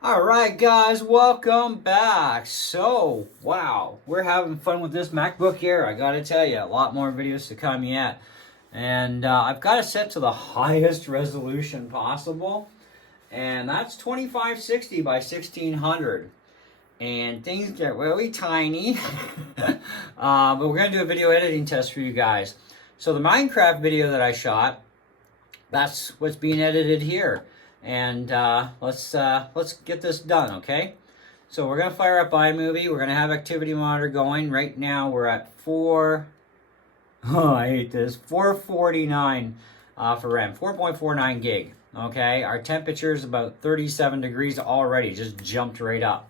All right, guys, welcome back. So, wow, we're having fun with this MacBook Air. I gotta tell you, a lot more videos to come yet. And I've got it set to the highest resolution possible, and that's 2560 by 1600. And things get really tiny, but we're gonna do a video editing test for you guys. So, the Minecraft video that I shot, that's what's being edited here. And let's get this done, okay? So we're gonna fire up iMovie. We're gonna have activity monitor going. Right now we're at 4. Oh, I hate this. 449 for RAM. 4.49 gig. Okay, our temperature is about 37 degrees already. Just jumped right up.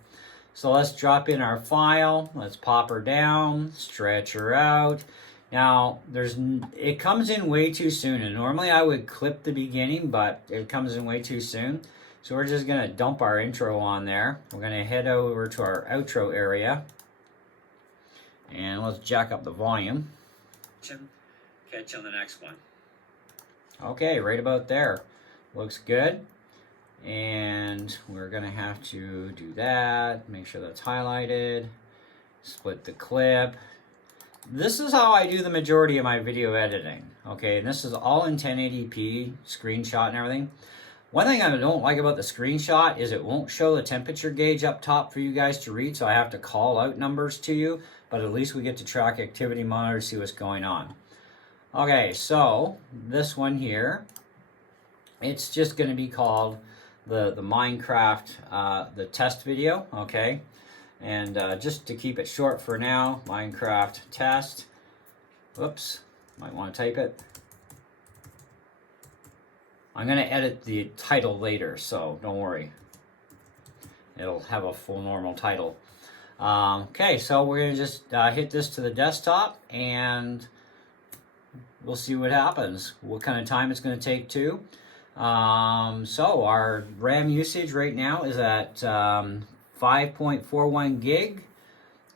So let's drop in our file. Let's pop her down. Stretch her out. Now, it comes in way too soon, and normally I would clip the beginning, but it comes in way too soon. So we're just going to dump our intro on there. We're going to head over to our outro area, and let's jack up the volume. Catch you on the next one. Okay, right about there. Looks good. And we're going to have to do that, make sure that's highlighted, split the clip. This is how I do the majority of my video editing, okay? And this is all in 1080p, screenshot and everything. One thing I don't like about the screenshot is it won't show the temperature gauge up top for you guys to read, so I have to call out numbers to you, but at least we get to track activity monitor to see what's going on. Okay, so this one here, it's just going to be called the Minecraft, the test video, okay? And just to keep it short for now, Minecraft test. Whoops, might want to type it. I'm going to edit the title later, so don't worry. It'll have a full normal title. Okay, so we're going to just hit this to the desktop, and we'll see what happens, what kind of time it's going to take too. So our RAM usage right now is at 5.41 gig.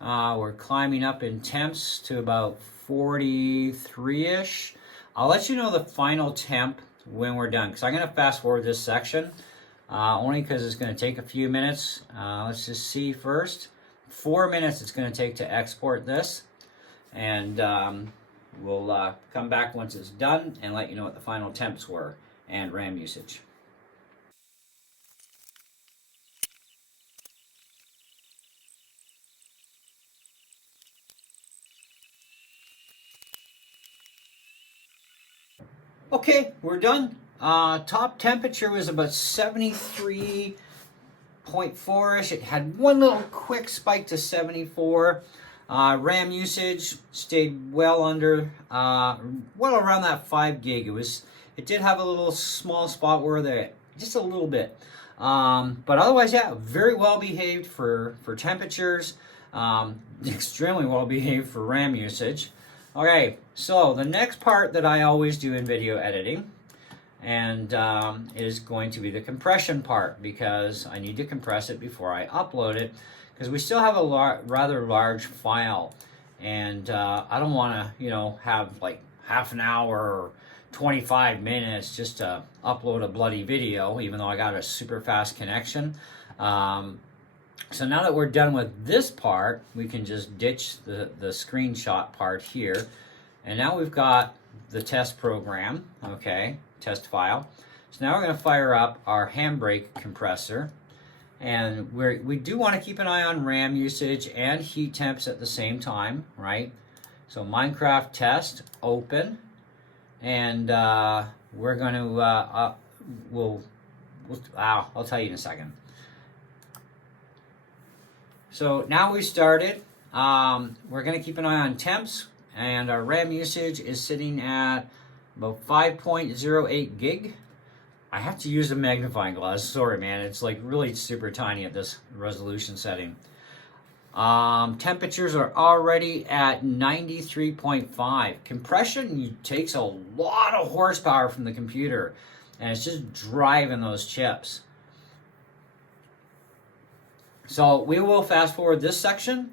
We're climbing up in temps to about 43-ish. I'll let you know the final temp when we're done, because I'm going to fast forward this section, only because it's going to take a few minutes. Let's just see first. 4 minutes it's going to take to export this, and we'll come back once it's done and let you know what the final temps were and RAM usage. Okay, we're done. Top temperature was about 73.4-ish. It had one little quick spike to 74. RAM usage stayed well under, well around that 5 gig. It did have a little small spot where just a little bit. But otherwise, yeah, very well behaved for temperatures. Extremely well behaved for RAM usage. Okay, so the next part that I always do in video editing and is going to be the compression part, because I need to compress it before I upload it, because we still have a rather large file, and I don't want to, have like half an hour or 25 minutes just to upload a bloody video, even though I got a super fast connection. So now that we're done with this part, we can just ditch the screenshot part here. And now we've got the test program, okay, test file. So now we're going to fire up our handbrake compressor. And we do want to keep an eye on RAM usage and heat temps at the same time, right? So Minecraft test, open. And we're going to, I'll tell you in a second. So now we started. We're going to keep an eye on temps, and our RAM usage is sitting at about 5.08 gig. I have to use a magnifying glass. Sorry, man. It's like really super tiny at this resolution setting. Temperatures are already at 93.5. Compression takes a lot of horsepower from the computer, and it's just driving those chips. So we will fast forward this section,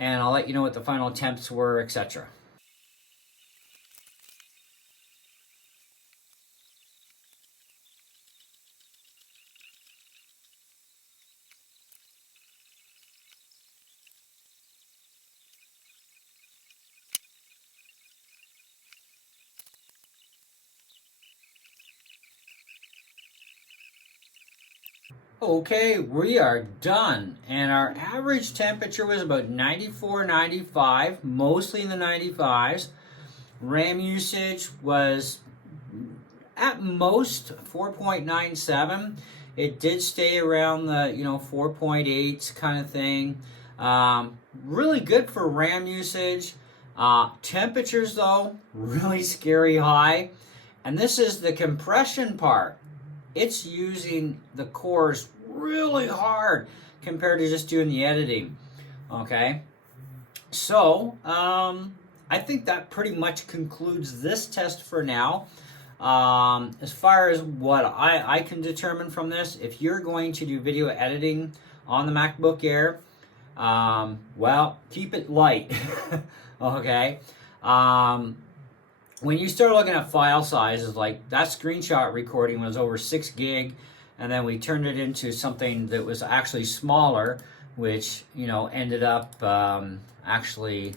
and I'll let you know what the final temps were, etc. Okay, we are done. And our average temperature was about 94, 95, mostly in the 95s. RAM usage was at most 4.97. It did stay around the 4.8 kind of thing. Really good for RAM usage. Temperatures though, really scary high. And this is the compression part. It's using the cores really hard compared to just doing the editing. Okay, so I think that pretty much concludes this test for now. As far as what I can determine from this, if you're going to do video editing on the MacBook Air, well, keep it light. Okay. When you start looking at file sizes, like that screenshot recording was over 6 gig, and then we turned it into something that was actually smaller, which ended up actually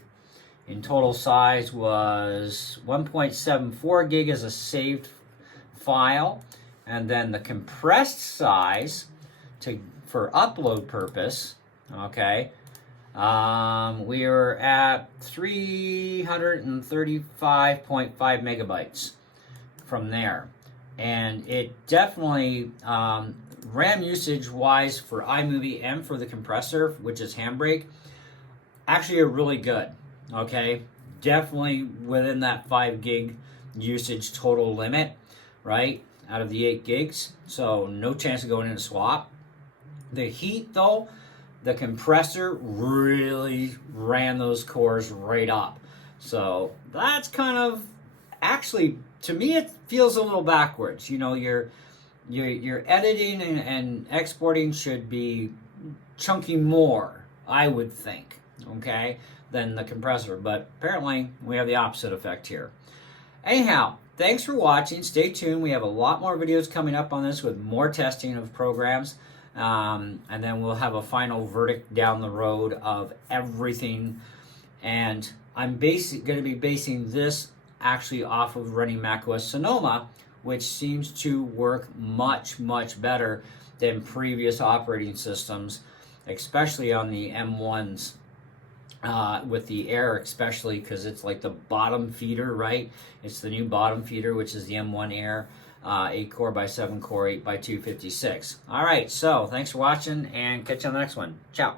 in total size was 1.74 gig as a saved file, and then the compressed size for upload purpose, okay, we are at 335.5 megabytes from there. And it definitely, RAM usage wise for iMovie and for the compressor, which is Handbrake, actually are really good. Okay, definitely within that 5 gig usage total limit, right, out of the 8 gigs. So no chance of going into swap. The heat though, the compressor really ran those cores right up. So that's kind of, actually, to me, it feels a little backwards. Your editing and exporting should be chunky more, I would think, okay, than the compressor. But apparently, we have the opposite effect here. Anyhow, thanks for watching. Stay tuned. We have a lot more videos coming up on this with more testing of programs. And then we'll have a final verdict down the road of everything. And I'm going to be basing this actually off of running macOS Sonoma, which seems to work much, much better than previous operating systems, especially on the M1s, with the Air especially, because it's like the bottom feeder, right? It's the new bottom feeder, which is the M1 Air. 8 core by 7 core, 8 by 256. All right, so thanks for watching and catch you on the next one. Ciao.